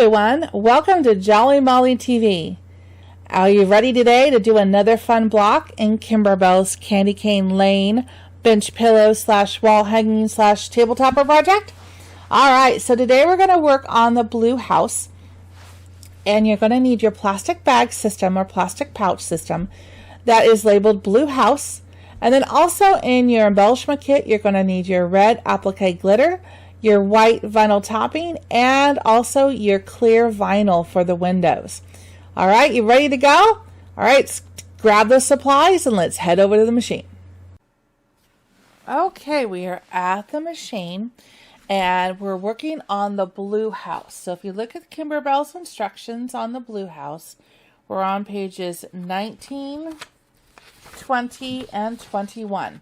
everyone, welcome to Jolly Molly TV. Are you ready today to do another fun block in Kimberbell's Candy Cane Lane bench pillow / wall hanging / tabletopper project? Alright, so today we're going to work on the blue house, and you're going to need your plastic bag system or plastic pouch system that is labeled blue house, and then also in your embellishment kit you're going to need your red applique glitter, your white vinyl topping, and also your clear vinyl for the windows. All right, you ready to go? All right, grab those supplies and let's head over to the machine. Okay, we are at the machine and we're working on the blue house. So if you look at Kimberbell's instructions on the blue house, we're on pages 19, 20, and 21.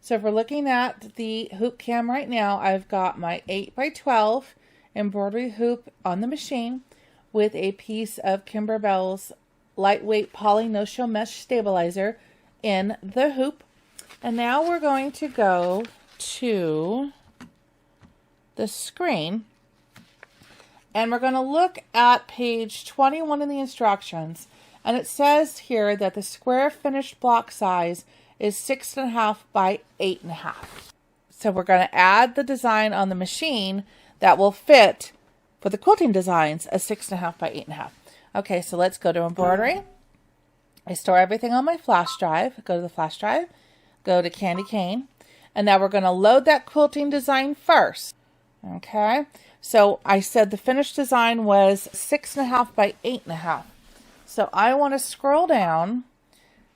So if we're looking at the hoop cam right now, I've got my 8x12 embroidery hoop on the machine with a piece of Kimberbell's lightweight poly no-show mesh stabilizer in the hoop. And now we're going to go to the screen and we're going to look at page 21 in the instructions. And it says here that the square finished block size is 6.5 by 8.5. So we're going to add the design on the machine that will fit for the quilting designs a 6.5 by 8.5. Okay, so let's go to embroidery. I store everything on my flash drive. Go to the flash drive, go to Candy Cane, and now we're going to load that quilting design first. Okay, so I said the finished design was 6.5 by 8.5. So I want to scroll down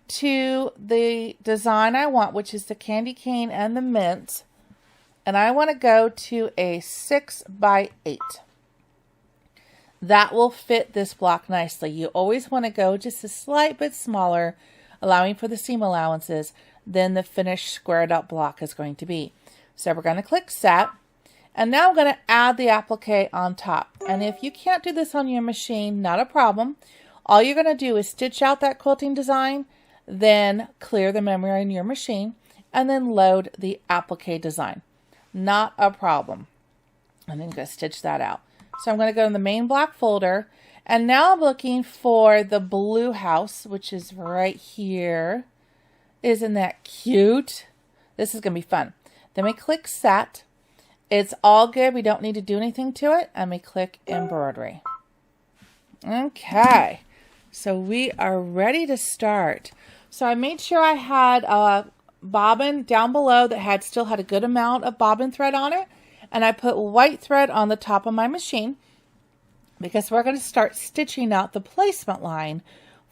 to the design I want, which is the candy cane and the mint, and I want to go to a 6 by 8. That will fit this block nicely. You always want to go just a slight bit smaller, allowing for the seam allowances than the finished squared up block is going to be. So we're going to click set, and now I'm going to add the applique on top. And if you can't do this on your machine, not a problem. All you're going to do is stitch out that quilting design, then clear the memory on your machine, and then load the applique design. Not a problem. And then go stitch that out. So I'm going to go in the main block folder, and now I'm looking for the blue house, which is right here. Isn't that cute? This is going to be fun. Then we click set. It's all good. We don't need to do anything to it. And we click embroidery. Okay. So we are ready to start. So I made sure I had a bobbin down below that still had a good amount of bobbin thread on it. And I put white thread on the top of my machine because we're going to start stitching out the placement line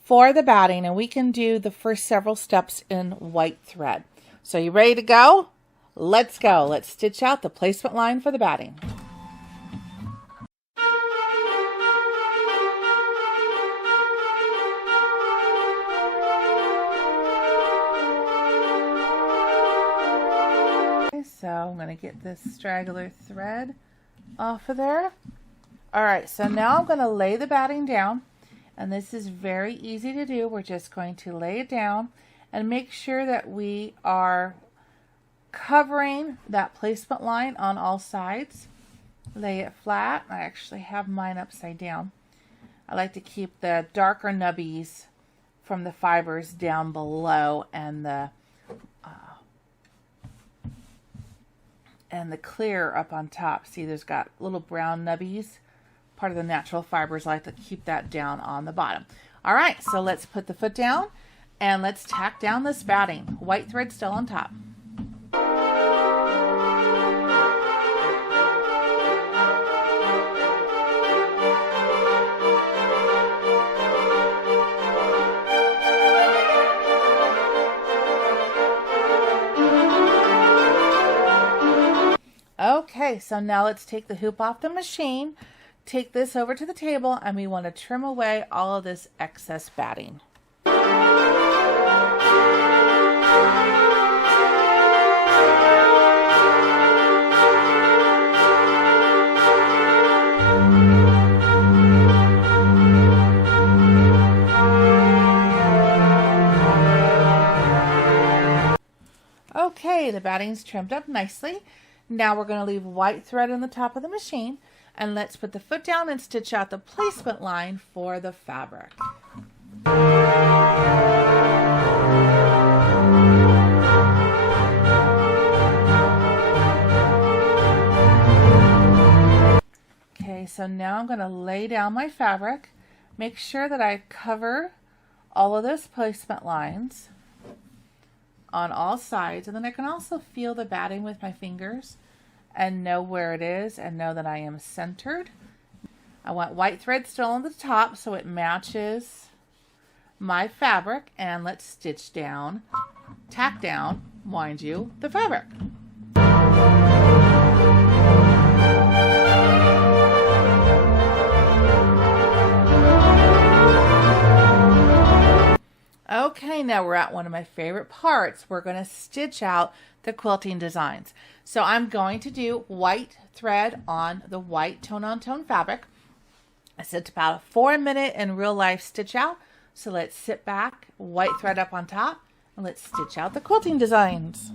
for the batting. And we can do the first several steps in white thread. So you ready to go? Let's go. Let's stitch out the placement line for the batting. So I'm going to get this straggler thread off of there. Alright, so now I'm going to lay the batting down, and this is very easy to do. We're just going to lay it down and make sure that we are covering that placement line on all sides. Lay it flat. I actually have mine upside down. I like to keep the darker nubbies from the fibers down below and the clear up on top. See, there's got little brown nubbies. Part of the natural fibers. I like to keep that down on the bottom. All right, so let's put the foot down and let's tack down this batting. White thread still on top. Okay, so now let's take the hoop off the machine, take this over to the table, and we want to trim away all of this excess batting. Okay, the batting's trimmed up nicely. Now we're going to leave white thread on the top of the machine, And let's put the foot down and stitch out the placement line for the fabric. Okay, so now I'm going to lay down my fabric. Make sure that I cover all of those placement lines on all sides, and then I can also feel the batting with my fingers and know where it is and know that I am centered. I want white thread still on the top so it matches my fabric, and let's stitch down, tack down, mind you, the fabric. Okay, now we're at one of my favorite parts. We're going to stitch out the quilting designs. So I'm going to do white thread on the white tone-on-tone fabric. I said about a 4-minute in real life stitch out. So let's sit back, white thread up on top, and let's stitch out the quilting designs.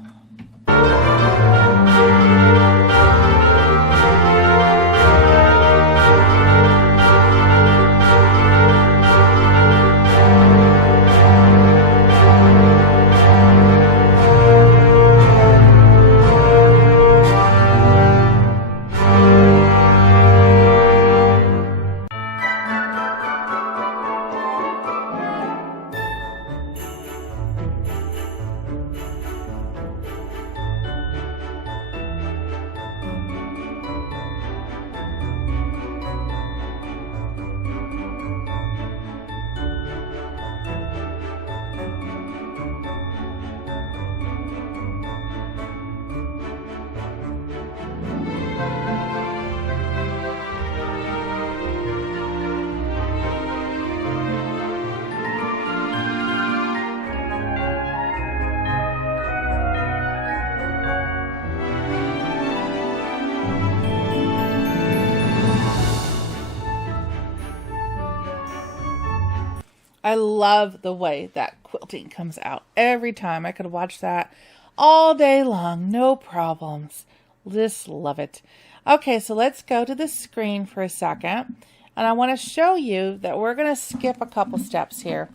I love the way that quilting comes out every time. I could watch that all day long, no problems. Just love it. Okay, so let's go to the screen for a second. And I want to show you that we're going to skip a couple steps here.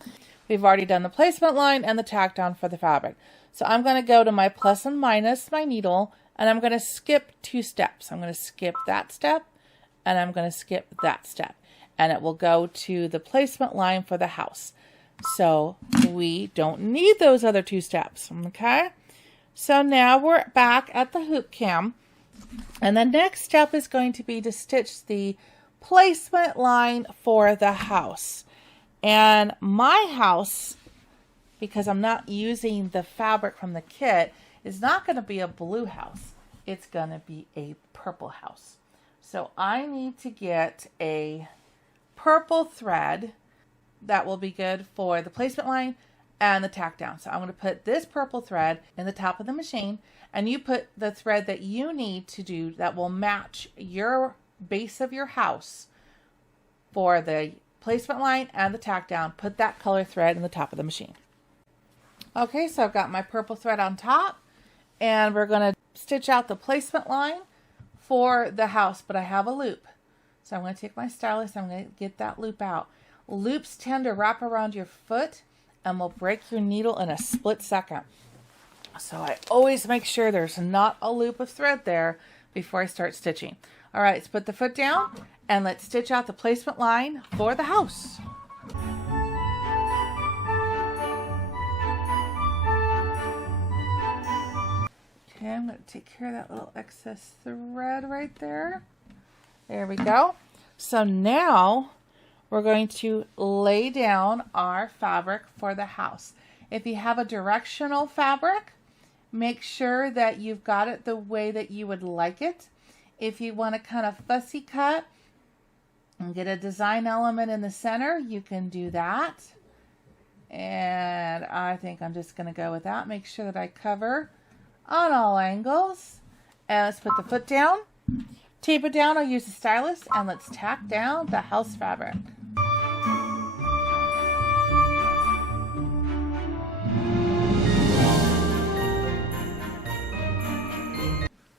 We've already done the placement line and the tack down for the fabric. So I'm going to go to my plus and minus my needle, and I'm going to skip 2 steps. I'm going to skip that step, and I'm going to skip that step. And it will go to the placement line for the house. So we don't need those other 2 steps, okay? So now we're back at the hoop cam, and the next step is going to be to stitch the placement line for the house. And my house, because I'm not using the fabric from the kit, is not going to be a blue house. It's going to be a purple house. So I need to get a purple thread that will be good for the placement line and the tack down. So I'm going to put this purple thread in the top of the machine, and you put the thread that you need to do that will match your base of your house for the placement line and the tack down. Put that color thread in the top of the machine. Okay, so I've got my purple thread on top, and we're going to stitch out the placement line for the house, but I have a loop. So I'm going to take my stylus, I'm going to get that loop out. Loops tend to wrap around your foot and will break your needle in a split second. So I always make sure there's not a loop of thread there before I start stitching. All right, let's put the foot down and let's stitch out the placement line for the house. Okay, I'm going to take care of that little excess thread right there. There we go. So now we're going to lay down our fabric for the house. If you have a directional fabric, make sure that you've got it the way that you would like it. If you want to kind of fussy cut and get a design element in the center, you can do that. And I think I'm just going to go with that. Make sure that I cover on all angles. And let's put the foot down. Tape it down, I'll use the stylus, and let's tack down the house fabric.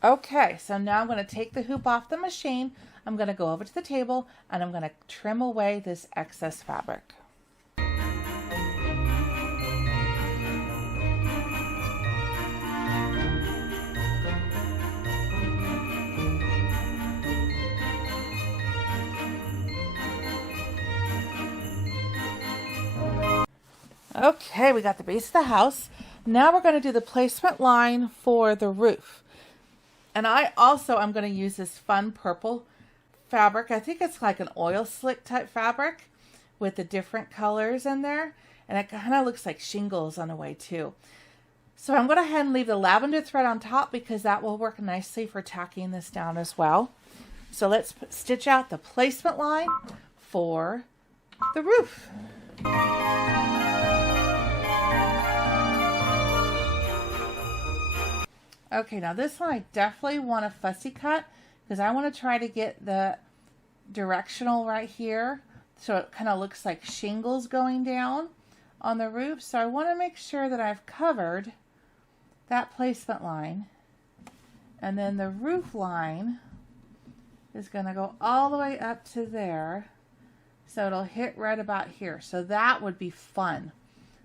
Okay, so now I'm going to take the hoop off the machine. I'm going to go over to the table and I'm going to trim away this excess fabric. Okay, we got the base of the house. Now we're going to do the placement line for the roof. And I'm going to use this fun purple fabric. I think it's like an oil slick type fabric with the different colors in there. And it kind of looks like shingles on the way too. So I'm going to go ahead and leave the lavender thread on top because that will work nicely for tacking this down as well. So let's stitch out the placement line for the roof. Okay, now this one I definitely want a fussy cut because I want to try to get the directional right here so it kind of looks like shingles going down on the roof. So I want to make sure that I've covered that placement line, and then the roof line is going to go all the way up to there, so it'll hit right about here. So that would be fun.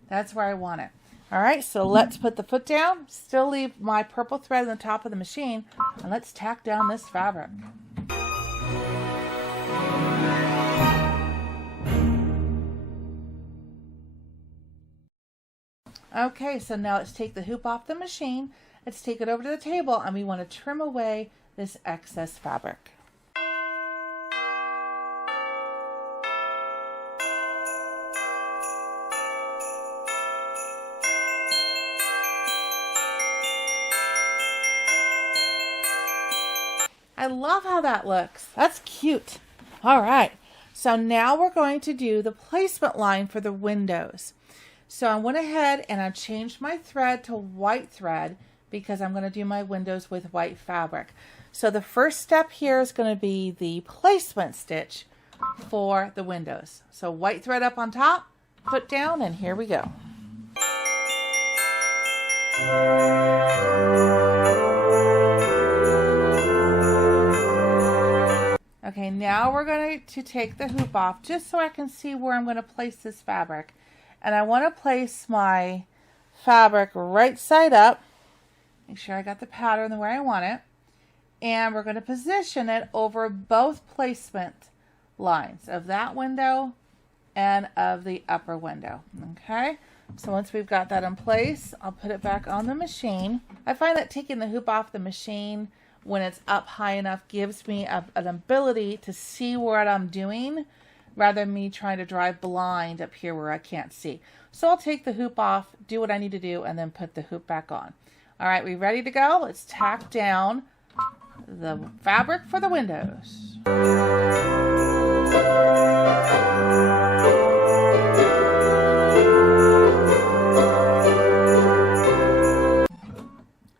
That's where I want it. All right, so let's put the foot down, still leave my purple thread on the top of the machine, and let's tack down this fabric. Okay, so now let's take the hoop off the machine, let's take it over to the table, and we want to trim away this excess fabric. I love how that looks. That's cute. All right, so now we're going to do the placement line for the windows. So I went ahead and I changed my thread to white thread because I'm going to do my windows with white fabric. So the first step here is going to be the placement stitch for the windows. So white thread up on top, foot down, and here we go. Okay, now we're going to take the hoop off just so I can see where I'm going to place this fabric. And I want to place my fabric right side up. Make sure I got the pattern the way I want it. And we're going to position it over both placement lines of that window and of the upper window. Okay, so once we've got that in place, I'll put it back on the machine. I find that taking the hoop off the machine when it's up high enough gives me an ability to see what I'm doing rather than me trying to drive blind up here where I can't see. So I'll take the hoop off, do what I need to do, and then put the hoop back on. All right, we ready to go? Let's tack down the fabric for the windows.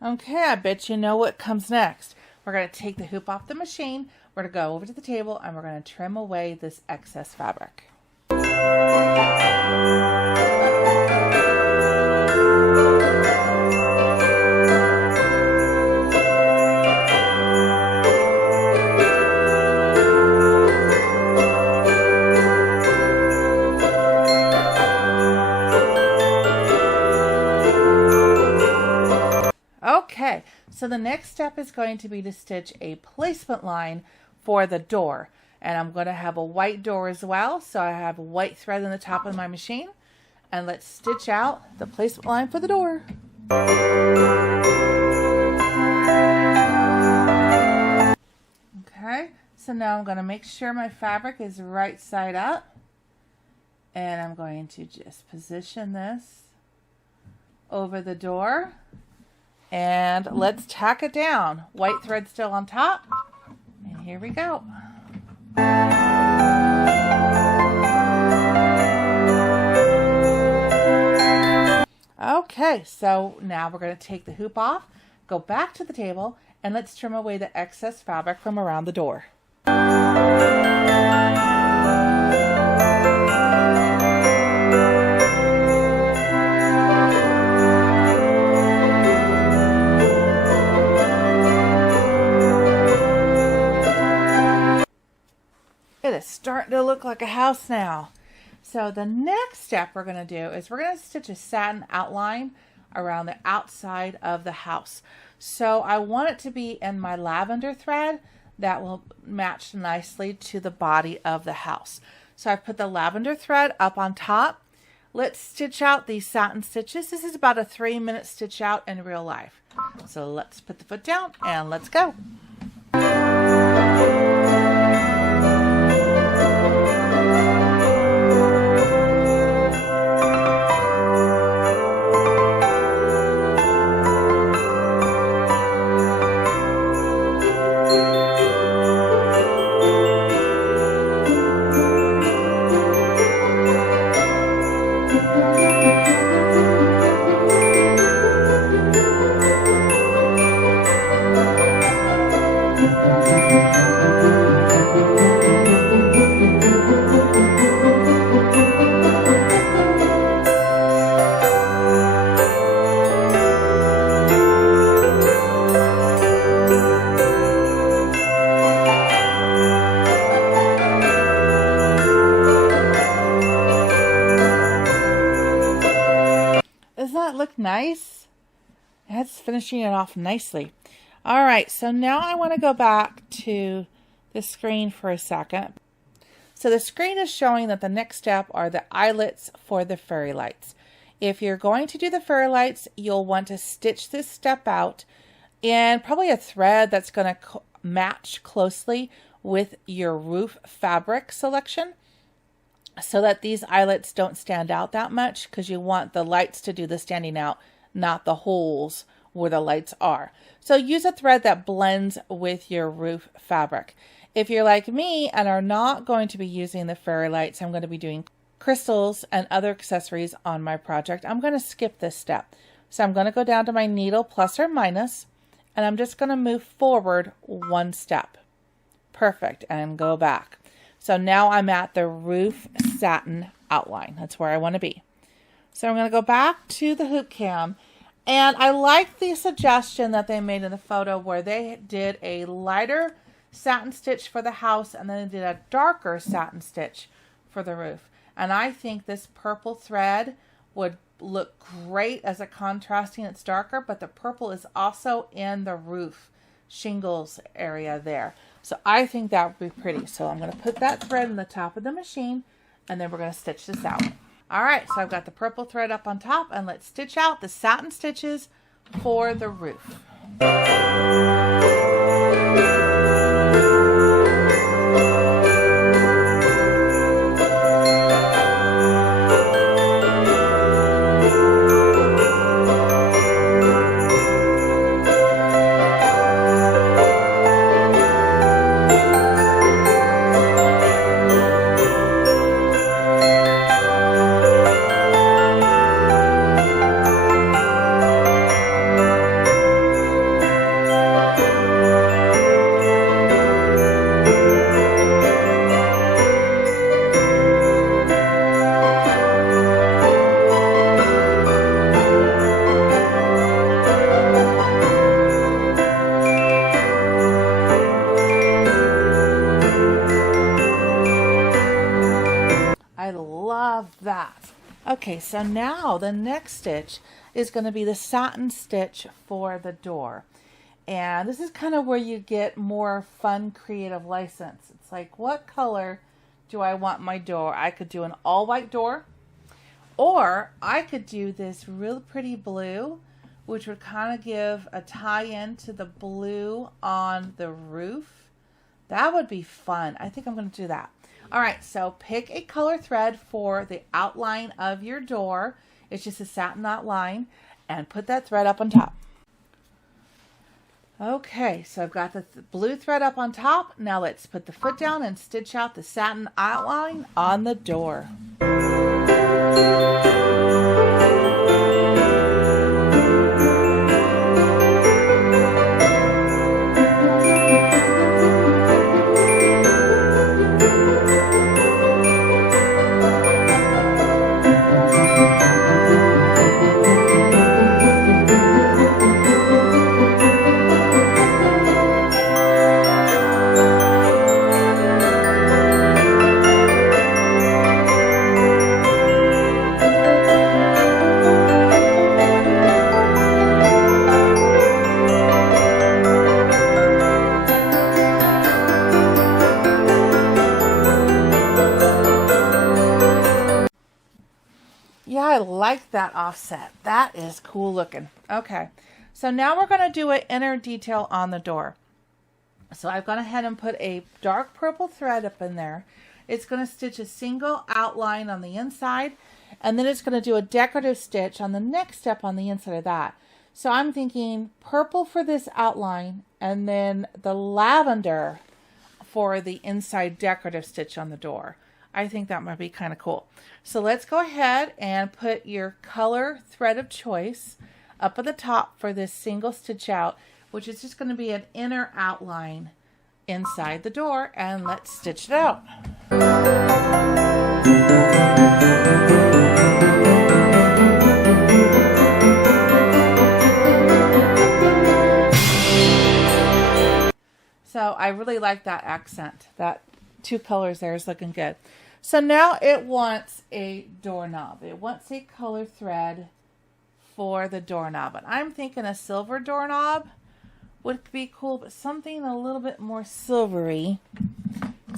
Okay, I bet you know what comes next. We're going to take the hoop off the machine, we're going to go over to the table, and we're going to trim away this excess fabric. Okay, so the next step is going to be to stitch a placement line for the door. And I'm going to have a white door as well, so I have white thread on the top of my machine. And let's stitch out the placement line for the door. Okay, so now I'm going to make sure my fabric is right side up. And I'm going to just position this over the door. And let's tack it down. White thread still on top. And here we go. Okay, so now we're going to take the hoop off, go back to the table, and let's trim away the excess fabric from around the door. look like a house now. So the next step we're going to do is we're going to stitch a satin outline around the outside of the house. So I want it to be in my lavender thread that will match nicely to the body of the house. So I've put the lavender thread up on top. Let's stitch out these satin stitches. This is about a 3-minute stitch out in real life. So let's put the foot down and let's go. Doesn't that look nice? That's finishing it off nicely. All right, so now I want to go back to the screen for a second. So the screen is showing that the next step are the eyelets for the fairy lights. If you're going to do the fairy lights, you'll want to stitch this step out in probably a thread that's going to match closely with your roof fabric selection, so that these eyelets don't stand out that much, because you want the lights to do the standing out, not the holes where the lights are. So use a thread that blends with your roof fabric. If you're like me and are not going to be using the fairy lights, I'm going to be doing crystals and other accessories on my project, I'm going to skip this step. So I'm going to go down to my needle plus or minus, and I'm just going to move forward 1 step. Perfect, and go back. So now I'm at the roof satin outline. That's where I want to be. So I'm going to go back to the hoop cam. And I like the suggestion that they made in the photo where they did a lighter satin stitch for the house and then they did a darker satin stitch for the roof. And I think this purple thread would look great as a contrasting. It's darker, but the purple is also in the roof shingles area there. So I think that would be pretty. So I'm going to put that thread in the top of the machine and then we're going to stitch this out. All right, so I've got the purple thread up on top and let's stitch out the satin stitches for the roof. That. Okay, so now the next stitch is going to be the satin stitch for the door. And this is kind of where you get more fun creative license. It's like, what color do I want my door? I could do an all white door, or I could do this real pretty blue, which would kind of give a tie-in to the blue on the roof. That would be fun. I think I'm going to do that. All right, so pick a color thread for the outline of your door. It's just a satin outline, and put that thread up on top. Okay, so I've got the blue thread up on top. Now let's put the foot down and stitch out the satin outline on the door. I like that offset. That is cool looking. Okay, so now we're going to do an inner detail on the door. So I've gone ahead and put a dark purple thread up in there. It's going to stitch a single outline on the inside, and then it's going to do a decorative stitch on the next step on the inside of that. So I'm thinking purple for this outline, and then the lavender for the inside decorative stitch on the door. I think that might be kind of cool. So let's go ahead and put your color thread of choice up at the top for this single stitch out, which is just going to be an inner outline inside the door, and let's stitch it out. So I really like that accent. That two colors there is looking good. So now it wants a doorknob. It wants a color thread for the doorknob. And I'm thinking a silver doorknob would be cool, but something a little bit more silvery.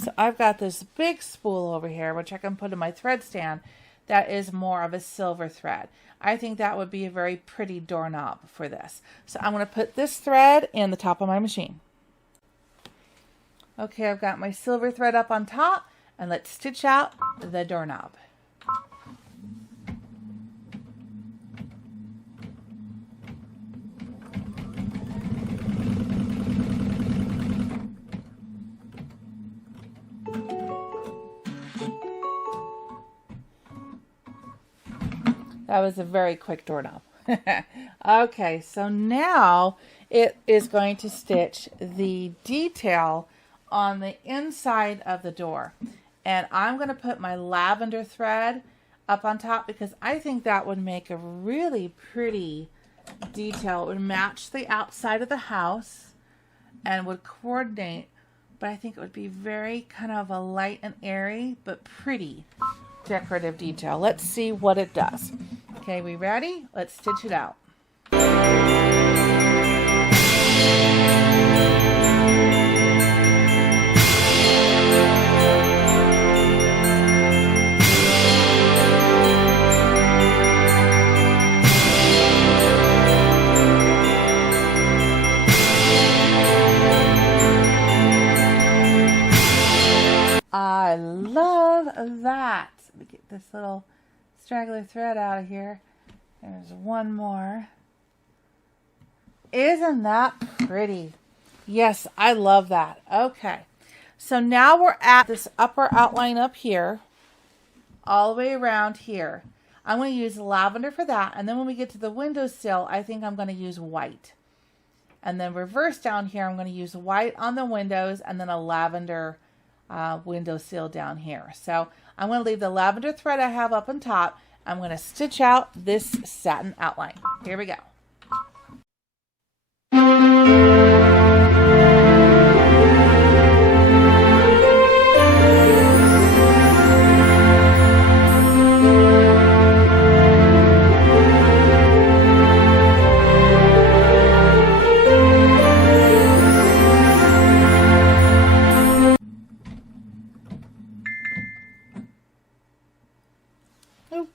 So I've got this big spool over here, which I can put in my thread stand, that is more of a silver thread. I think that would be a very pretty doorknob for this. So I'm going to put this thread in the top of my machine. Okay, I've got my silver thread up on top, and let's stitch out the doorknob. That was a very quick doorknob. Okay, so now it is going to stitch the detail on the inside of the door. And I'm going to put my lavender thread up on top because I think that would make a really pretty detail. It would match the outside of the house and would coordinate, but I think it would be very kind of a light and airy but pretty decorative detail. Let's see what it does. Okay, we ready? Let's stitch it out. I love that. Let me get this little straggler thread out of here. There's one more. Isn't that pretty? Yes, I love that. Okay, so now we're at this upper outline up here, all the way around here. I'm going to use lavender for that, and then when we get to the windowsill, I think I'm going to use white. And then reverse down here, I'm going to use white on the windows, and then a lavender windowsill down here. So I'm going to leave the lavender thread I have up on top. I'm going to stitch out this satin outline. Here we go.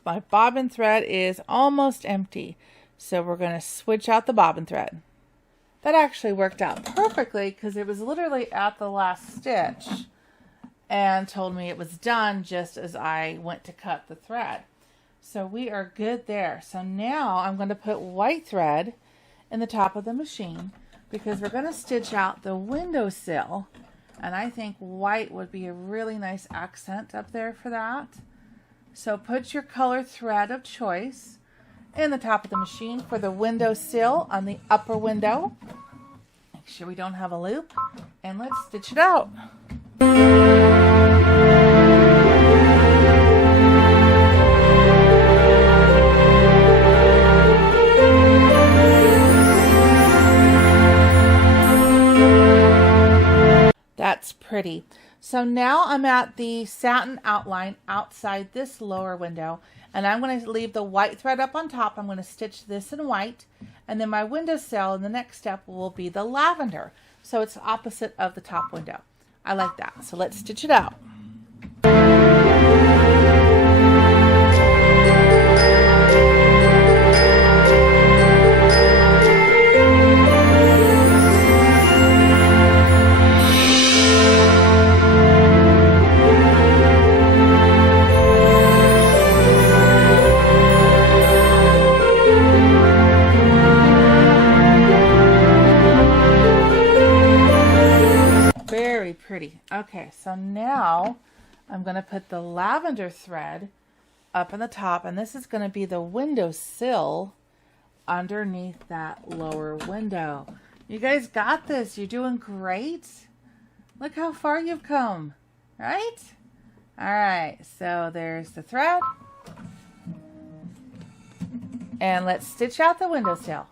My bobbin thread is almost empty, so we're going to switch out the bobbin thread. That actually worked out perfectly because it was literally at the last stitch and told me it was done just as I went to cut the thread. So we are good there. So now I'm going to put white thread in the top of the machine because we're going to stitch out the windowsill, and I think white would be a really nice accent up there for that. So put your color thread of choice in the top of the machine for the windowsill on the upper window. Make sure we don't have a loop, and let's stitch it out. That's pretty. So now I'm at the satin outline outside this lower window, and I'm going to leave the white thread up on top. I'm going to stitch this in white, and then my windowsill in the next step will be the lavender. So it's opposite of the top window. I like that. So let's stitch it out. Okay, so now I'm going to put the lavender thread up in the top, and this is going to be the windowsill underneath that lower window. You guys got this. You're doing great. Look how far you've come, right? All right, so there's the thread. And let's stitch out the windowsill.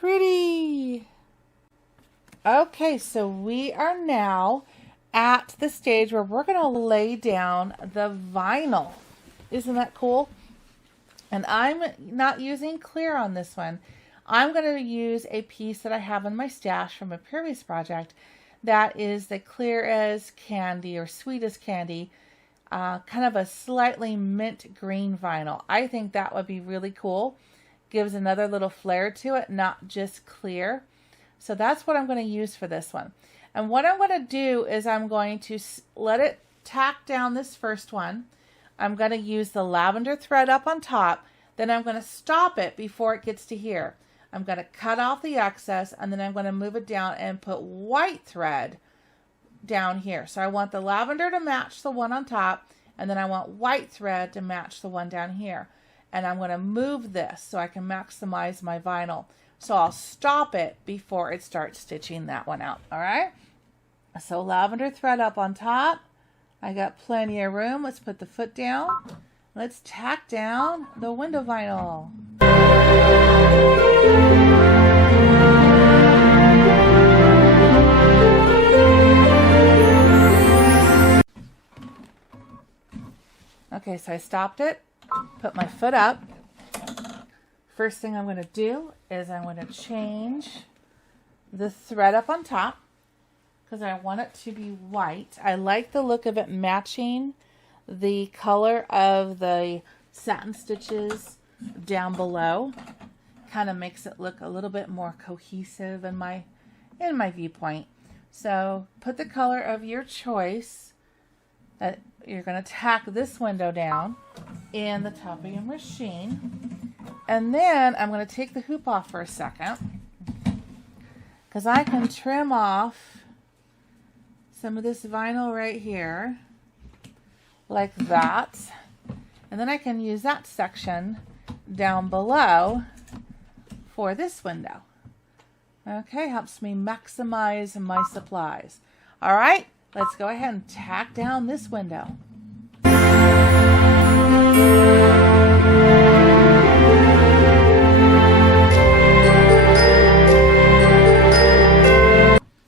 Pretty. Okay, so we are now at the stage where we're going to lay down the vinyl. Isn't that cool? And I'm not using clear on this one. I'm going to use a piece that I have in my stash from a previous project that is the clear as candy or sweet as candy, kind of a slightly mint green vinyl. I think that would be really cool. Gives another little flair to it, not just clear. So that's what I'm going to use for this one. And what I'm going to do is I'm going to let it tack down this first one. I'm going to use the lavender thread up on top. Then I'm going to stop it before it gets to here. I'm going to cut off the excess, and then I'm going to move it down and put white thread down here. So I want the lavender to match the one on top, and then I want white thread to match the one down here. And I'm going to move this so I can maximize my vinyl. So I'll stop it before it starts stitching that one out. All right. So lavender thread up on top. I got plenty of room. Let's put the foot down. Let's tack down the window vinyl. Okay, so I stopped it, put my foot up. First thing I'm going to do is I'm going to change the thread up on top because I want it to be white. I like the look of it matching the color of the satin stitches down below. Kind of makes it look a little bit more cohesive in my viewpoint. So put the color of your choice that you're going to tack this window down in the top of your machine. And then I'm going to take the hoop off for a second because I can trim off some of this vinyl right here like that. And then I can use that section down below for this window. Okay, helps me maximize my supplies. All right, let's go ahead and tack down this window.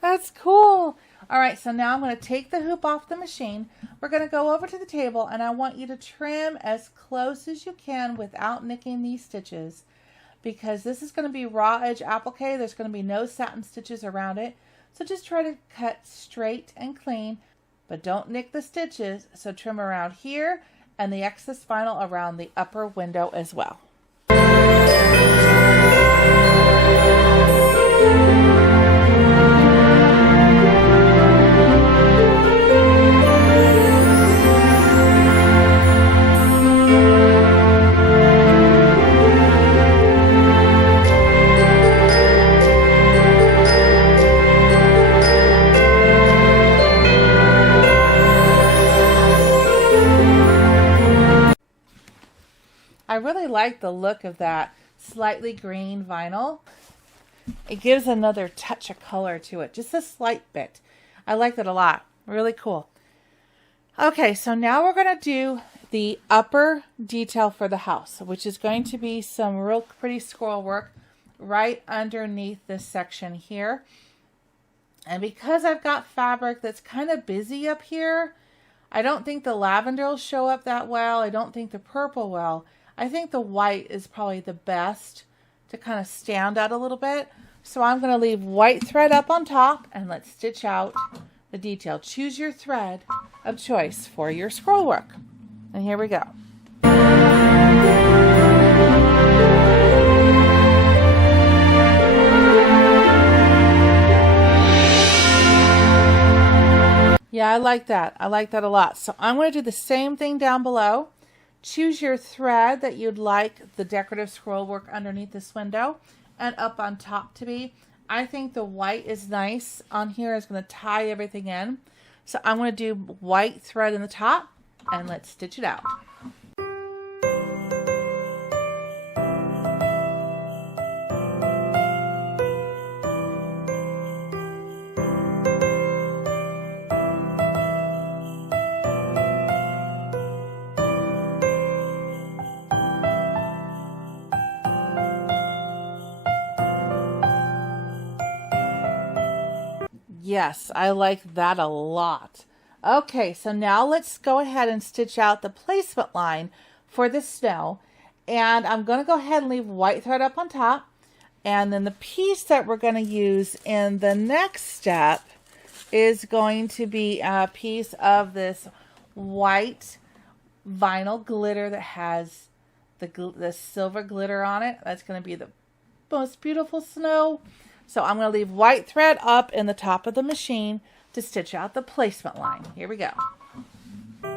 That's cool. All right, so now I'm going to take the hoop off the machine. We're going to go over to the table, and I want you to trim as close as you can without nicking these stitches, because this is going to be raw edge applique. There's going to be no satin stitches around it. So just try to cut straight and clean, but don't nick the stitches. So trim around here and the excess vinyl around the upper window as well. I really like the look of that slightly green vinyl. It gives another touch of color to it, just a slight bit. I like that a lot. Really cool. Okay, so now we're going to do the upper detail for the house, which is going to be some real pretty scroll work right underneath this section here. And because I've got fabric that's kind of busy up here, I don't think the lavender will show up that well. I don't think the purple will. I think the white is probably the best to kind of stand out a little bit. So I'm going to leave white thread up on top, and let's stitch out the detail. Choose your thread of choice for your scroll work. And here we go. Yeah, I like that. I like that a lot. So I'm going to do the same thing down below. Choose your thread that you'd like the decorative scroll work underneath this window and up on top to be. I think the white is nice on here. It's going to tie everything in. So I'm going to do white thread in the top, and let's stitch it out. Yes, I like that a lot. Okay, so now let's go ahead and stitch out the placement line for the snow. And I'm going to go ahead and leave white thread up on top. And then the piece that we're going to use in the next step is going to be a piece of this white vinyl glitter that has the silver glitter on it. That's going to be the most beautiful snow. So I'm going to leave white thread up in the top of the machine to stitch out the placement line. Here we go. A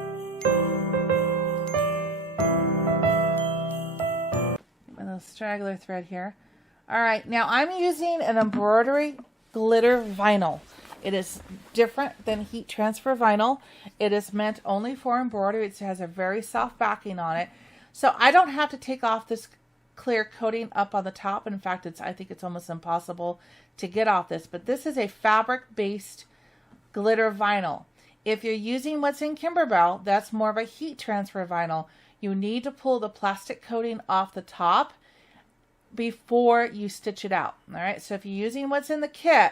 little straggler thread here. All right, now I'm using an embroidery glitter vinyl. It is different than heat transfer vinyl. It is meant only for embroidery. It has a very soft backing on it. So I don't have to take off this clear coating up on the top. In fact, I think it's almost impossible to get off this, but this is a fabric-based glitter vinyl. If you're using what's in Kimberbell, that's more of a heat transfer vinyl. You need to pull the plastic coating off the top before you stitch it out. All right, so if you're using what's in the kit,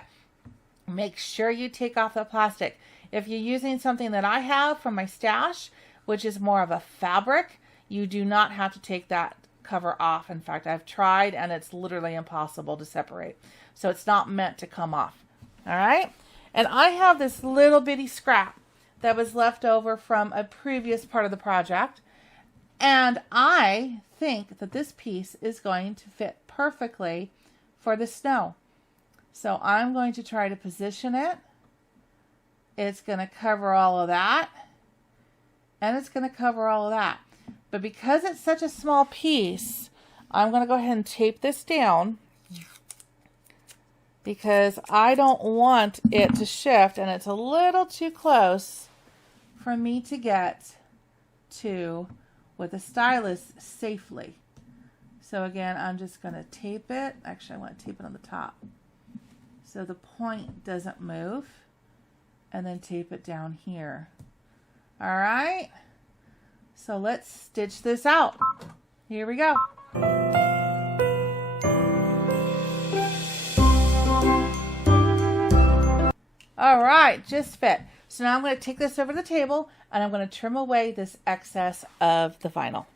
make sure you take off the plastic. If you're using something that I have from my stash, which is more of a fabric, you do not have to take that cover off. In fact, I've tried and it's literally impossible to separate. So it's not meant to come off. All right. And I have this little bitty scrap that was left over from a previous part of the project. And I think that this piece is going to fit perfectly for the snow. So I'm going to try to position it. It's going to cover all of that. And it's going to cover all of that. But because it's such a small piece, I'm going to go ahead and tape this down because I don't want it to shift, and it's a little too close for me to get to with a stylus safely. So again, I'm just going to tape it. Actually, I want to tape it on the top so the point doesn't move, and then tape it down here. All right. So let's stitch this out. Here we go. All right, just fit. So now I'm going to take this over the table and I'm going to trim away this excess of the vinyl.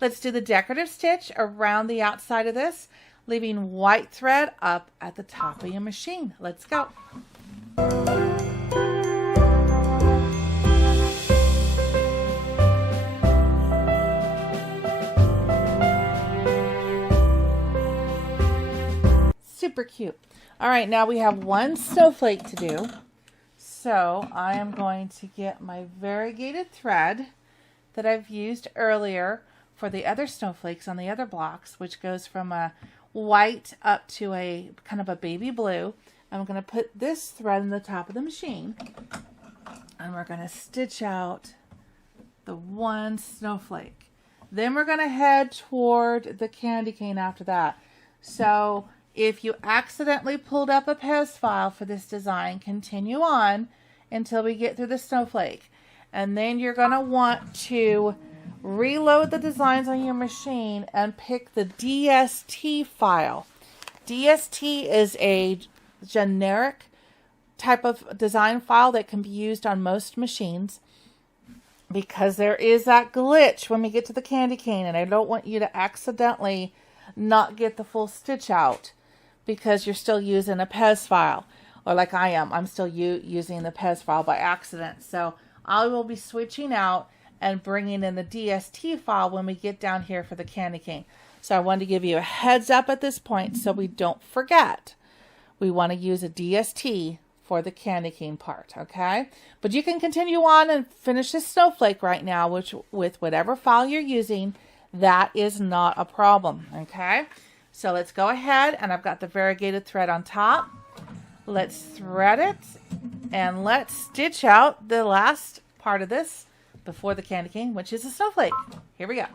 Let's do the decorative stitch around the outside of this, leaving white thread up at the top of your machine. Let's go. Super cute. All right, now we have one snowflake to do. So I am going to get my variegated thread that I've used earlier for the other snowflakes on the other blocks, which goes from a white up to a kind of a baby blue. I'm going to put this thread in the top of the machine, and we're going to stitch out the one snowflake. Then we're going to head toward the candy cane after that. So if you accidentally pulled up a post file for this design, continue on until we get through the snowflake. And then you're going to want to reload the designs on your machine and pick the DST file. DST is a generic type of design file that can be used on most machines. because there is that glitch when we get to the candy cane, and I don't want you to accidentally not get the full stitch out because you're still using a Pez file, or like I am, I'm still using the Pez file by accident. So I will be switching out and bringing in the DST file when we get down here for the candy cane. So I wanted to give you a heads up at this point so we don't forget. We want to use a DST for the candy cane part, okay? But you can continue on and finish this snowflake right now, which with whatever file you're using, that is not a problem, okay? So let's go ahead, and I've got the variegated thread on top. Let's thread it, and let's stitch out the last part of this before the candy cane, which is a snowflake. Here we go.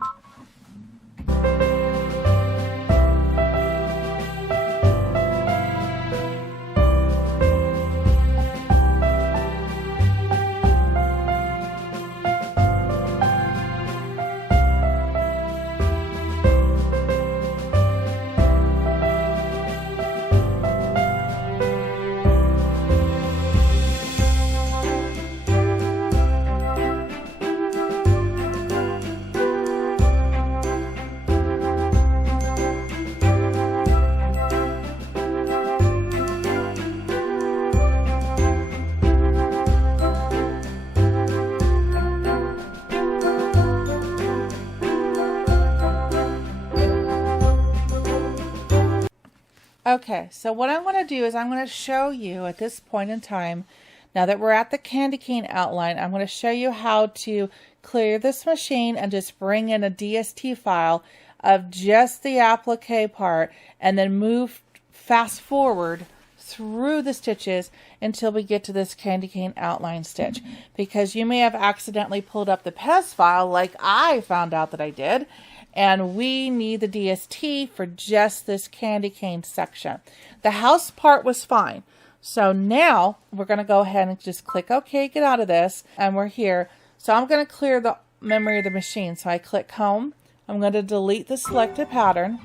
Okay, so what I'm going to do is I'm going to show you at this point in time, now that we're at the candy cane outline, I'm going to show you how to clear this machine and just bring in a DST file of just the applique part, and then move fast forward through the stitches until we get to this candy cane outline stitch, because you may have accidentally pulled up the Pez file like I found out that I did, and we need the DST for just this candy cane section. The house part was fine. So now we're going to go ahead and just click OK, get out of this, and we're here. So I'm going to clear the memory of the machine. So I click Home. I'm going to delete the selected pattern,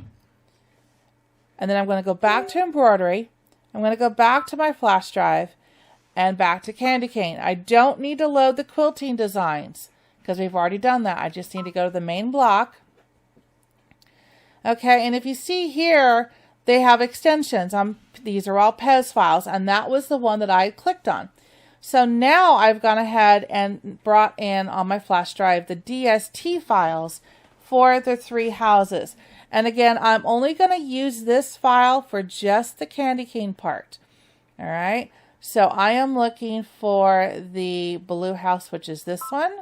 and then I'm going to go back to Embroidery. I'm going to go back to my flash drive and back to candy cane. I don't need to load the quilting designs because we've already done that. I just need to go to the main block. Okay, and if you see here, they have extensions. These are all Pez files, and that was the one that I clicked on. So now I've gone ahead and brought in on my flash drive the DST files for the 3 houses. And again, I'm only going to use this file for just the candy cane part. All right, so I am looking for the blue house, which is this one.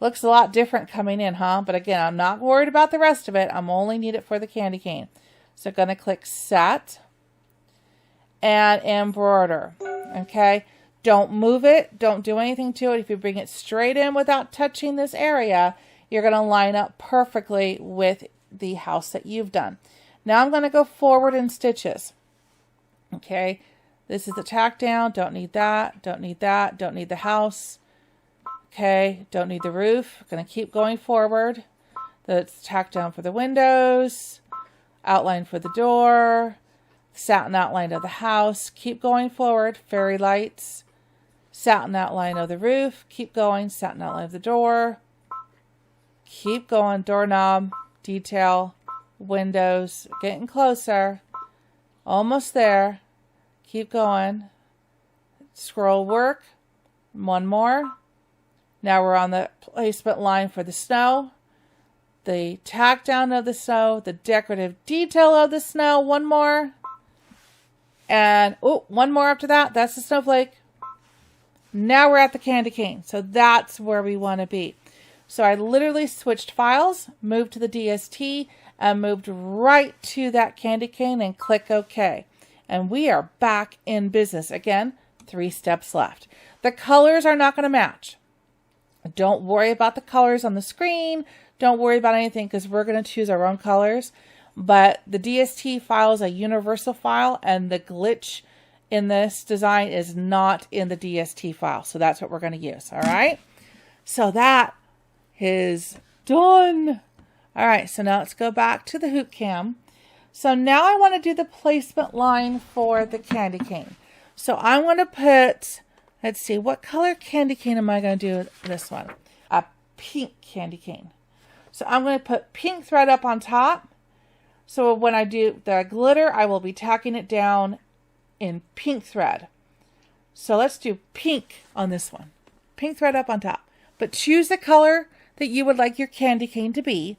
Looks a lot different coming in, huh? But again, I'm not worried about the rest of it. I'm only need it for the candy cane. So I'm going to click Set and Embroider. Okay? Don't move it. Don't do anything to it. If you bring it straight in without touching this area, you're going to line up perfectly with the house that you've done. Now I'm going to go forward in stitches. Okay? This is the tack down. Don't need that. Don't need that. Don't need the house. Okay, don't need the roof. Going to keep going forward. That's tack down for the windows, outline for the door, satin outline of the house. Keep going forward. Fairy lights, satin outline of the roof. Keep going. Satin outline of the door. Keep going. Doorknob, detail, windows. Getting closer. Almost there. Keep going. Scroll work. One more. Now we're on the placement line for the snow, the tack down of the snow, the decorative detail of the snow. One more. And one more after that. That's the snowflake. Now we're at the candy cane. So that's where we want to be. So I literally switched files, moved to the DST, and moved right to that candy cane and click OK. And we are back in business. Again, 3 steps left. The colors are not going to match. Don't worry about the colors on the screen. Don't worry about anything because we're going to choose our own colors. But the DST file is a universal file, and the glitch in this design is not in the DST file. So that's what we're going to use. All right. So that is done. All right. So now let's go back to the hoop cam. So now I want to do the placement line for the candy cane. So I want to put Let's see, what color candy cane am I going to do with this one? A pink candy cane. So I'm going to put pink thread up on top. So when I do the glitter, I will be tacking it down in pink thread. So let's do pink on this one. Pink thread up on top. But choose the color that you would like your candy cane to be.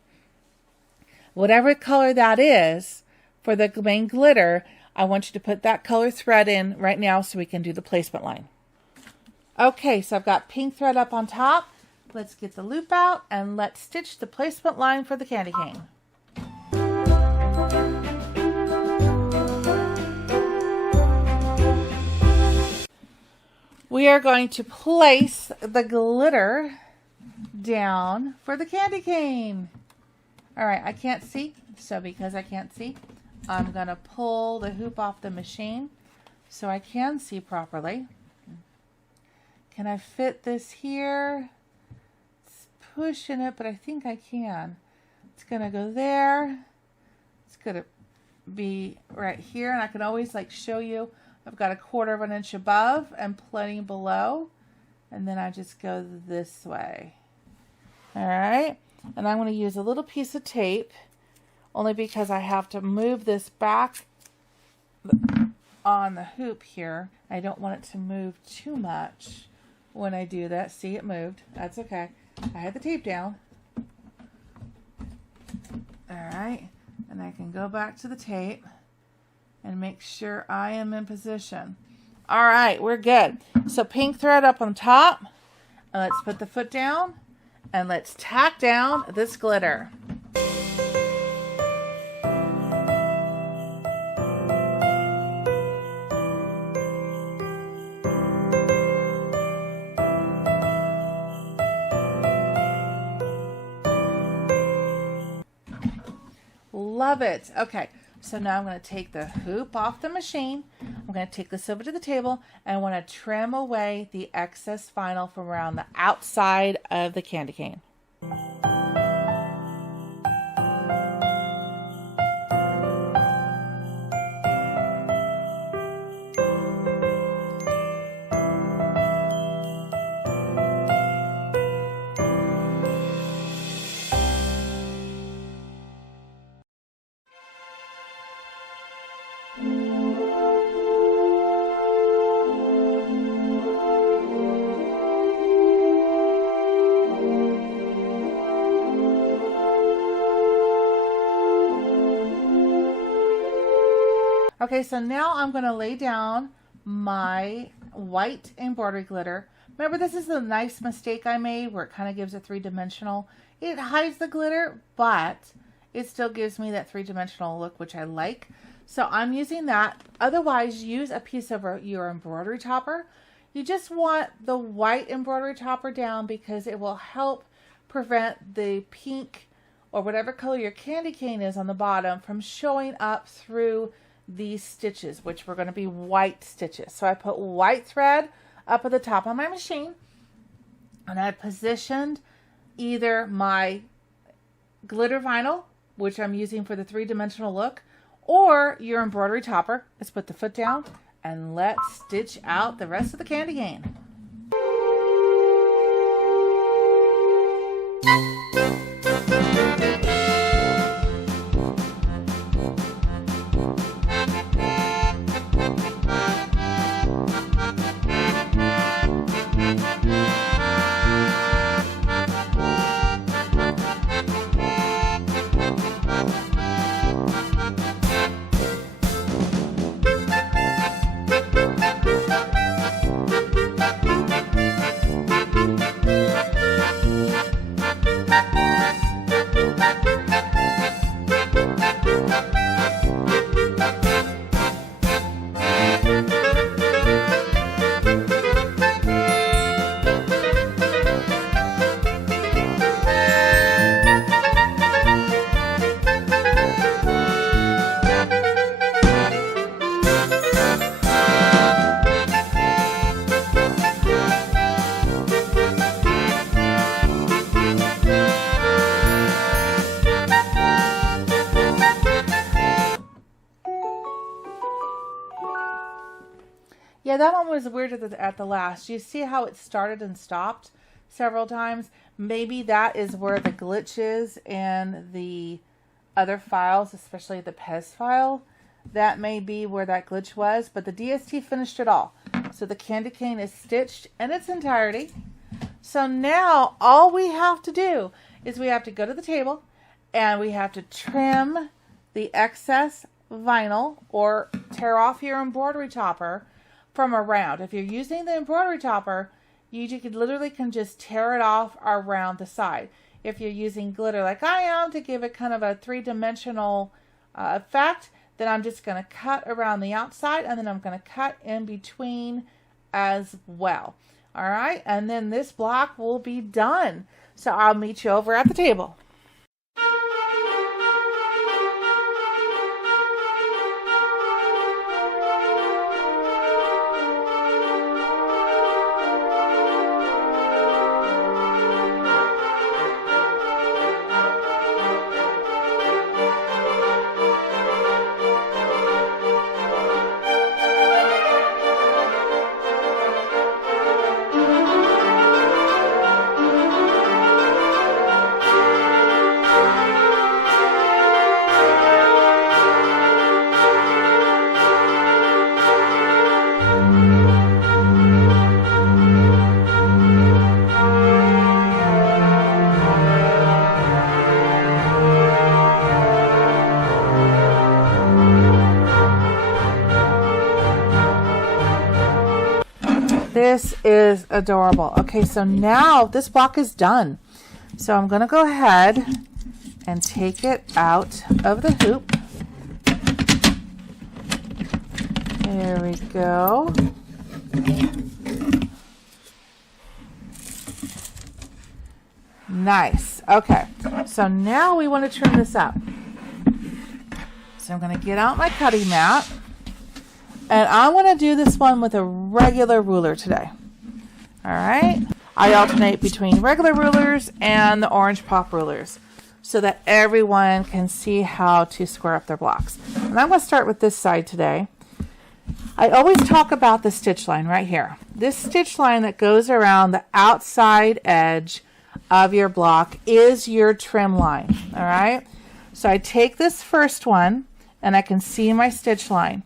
Whatever color that is for the main glitter, I want you to put that color thread in right now so we can do the placement line. Okay, so I've got pink thread up on top. Let's get the loop out and let's stitch the placement line for the candy cane. We are going to place the glitter down for the candy cane. All right, I can't see, so because I can't see, I'm going to pull the hoop off the machine so I can see properly. Can I fit this here? It's pushing it, but I think I can. It's going to go there. It's going to be right here, and I can always like show you. I've got 1/4 of an inch above and plenty below, and then I just go this way. All right, and I'm going to use a little piece of tape only because I have to move this back on the hoop here. I don't want it to move too much when I do that. See, it moved. That's okay. I had the tape down. All right, and I can go back to the tape and make sure I am in position. All right, we're good. So pink thread up on top. And let's put the foot down and let's tack down this glitter. Love it. Okay. So now I'm going to take the hoop off the machine. I'm going to take this over to the table and I want to trim away the excess vinyl from around the outside of the candy cane. Okay, so now I'm going to lay down my white embroidery glitter. Remember, this is a nice mistake I made where it kind of gives a three-dimensional. It hides the glitter, but it still gives me that three-dimensional look, which I like. So I'm using that. Otherwise, use a piece of your embroidery topper. You just want the white embroidery topper down because it will help prevent the pink or whatever color your candy cane is on the bottom from showing up through these stitches, which were going to be white stitches. So I put white thread up at the top of my machine and I positioned either my glitter vinyl, which I'm using for the three-dimensional look, or your embroidery topper. Let's put the foot down and let's stitch out the rest of the candy cane. Yeah, that one was weird at the last. You see how it started and stopped several times? Maybe that is where the glitch is in the other files, especially the PEZ file. That may be where that glitch was, but the DST finished it all. So the candy cane is stitched in its entirety. So now all we have to do is we have to go to the table and we have to trim the excess vinyl or tear off your embroidery topper from around. If you're using the embroidery topper, you literally can just tear it off around the side. If you're using glitter like I am to give it kind of a three-dimensional effect, then I'm just going to cut around the outside and then I'm going to cut in between as well. All right, and then this block will be done. So I'll meet you over at the table. This is adorable. Okay, so now this block is done. So I'm going to go ahead and take it out of the hoop. There we go. Nice. Okay, so now we want to trim this up. So I'm going to get out my cutting mat. And I want to do this one with a regular ruler today. All right. I alternate between regular rulers and the orange pop rulers so that everyone can see how to square up their blocks. And I'm going to start with this side today. I always talk about the stitch line right here. This stitch line that goes around the outside edge of your block is your trim line. All right. So I take this first one and I can see my stitch line.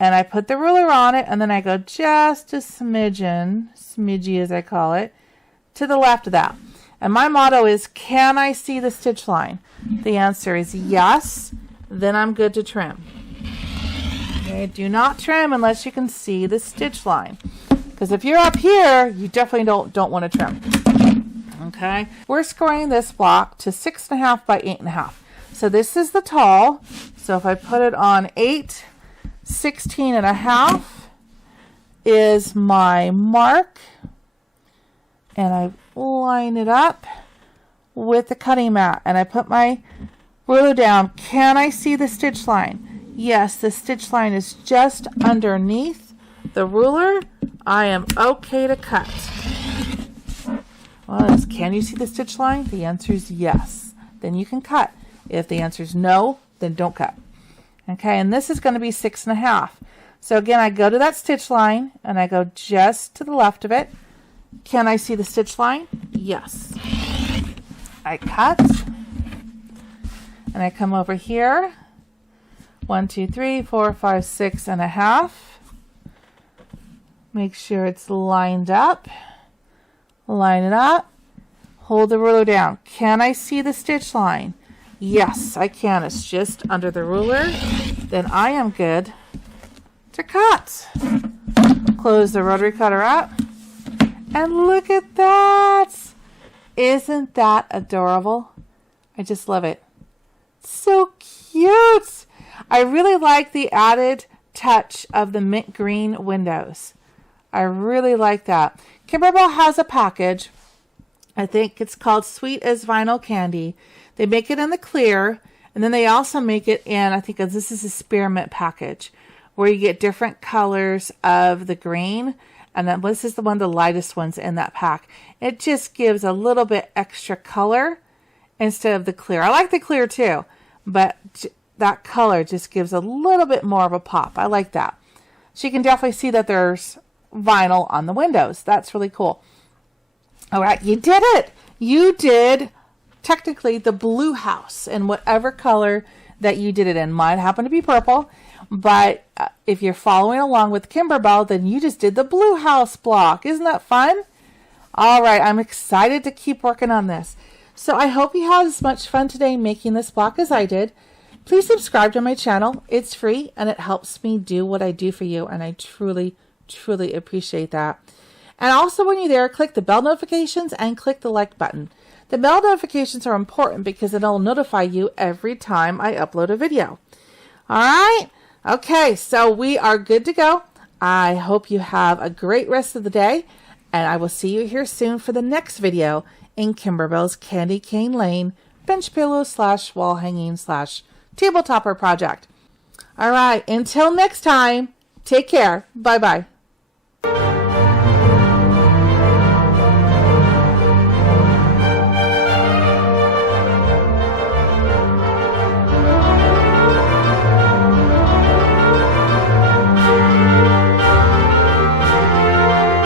And I put the ruler on it, and then I go just a smidgy as I call it, to the left of that. And my motto is, can I see the stitch line? The answer is yes. Then I'm good to trim. Okay, do not trim unless you can see the stitch line. Because if you're up here, you definitely don't want to trim. Okay, we're scoring this block to 6.5 by 8.5. So this is the tall. So if I put it on 8, 16.5 is my mark, and I line it up with the cutting mat and I put my ruler down. Can I see the stitch line? Yes, the stitch line is just underneath the ruler. I am okay to cut. Well, can you see the stitch line? The answer is yes. Then you can cut. If the answer is no, then don't cut. Okay, and this is going to be 6.5. So again, I go to that stitch line and I go just to the left of it. Can I see the stitch line? Yes. I cut and I come over here. 1, 2, 3, 4, 5, 6.5. Make sure it's lined up. Line it up. Hold the ruler down. Can I see the stitch line? Yes, I can. It's just under the ruler. Then I am good to cut. Close the rotary cutter up. And look at that. Isn't that adorable? I just love it. So cute. I really like the added touch of the mint green windows. I really like that. Kimberbell has a package. I think it's called Sweet as Vinyl Candy. They make it in the clear, and then they also make it in, I think this is a spearmint package, where you get different colors of the green, and then this is one of the lightest ones in that pack. It just gives a little bit extra color instead of the clear. I like the clear too, but that color just gives a little bit more of a pop. I like that. she can definitely see that there's vinyl on the windows. That's really cool. All right, you did it. You did technically the blue house in whatever color that you did it in. Mine happened to be purple, but if you're following along with Kimberbell, then you just did the blue house block. Isn't that fun? All right, I'm excited to keep working on this. So I hope you had as much fun today making this block as I did. Please subscribe to my channel. It's free and it helps me do what I do for you, and I truly, truly appreciate that. And also when you're there, click the bell notifications and click the like button. The bell notifications are important because it'll notify you every time I upload a video. All right? Okay, so we are good to go. I hope you have a great rest of the day, and I will see you here soon for the next video in Kimberbell's Candy Cane Lane bench pillow / wall hanging / table topper project. All right, until next time, take care. Bye-bye.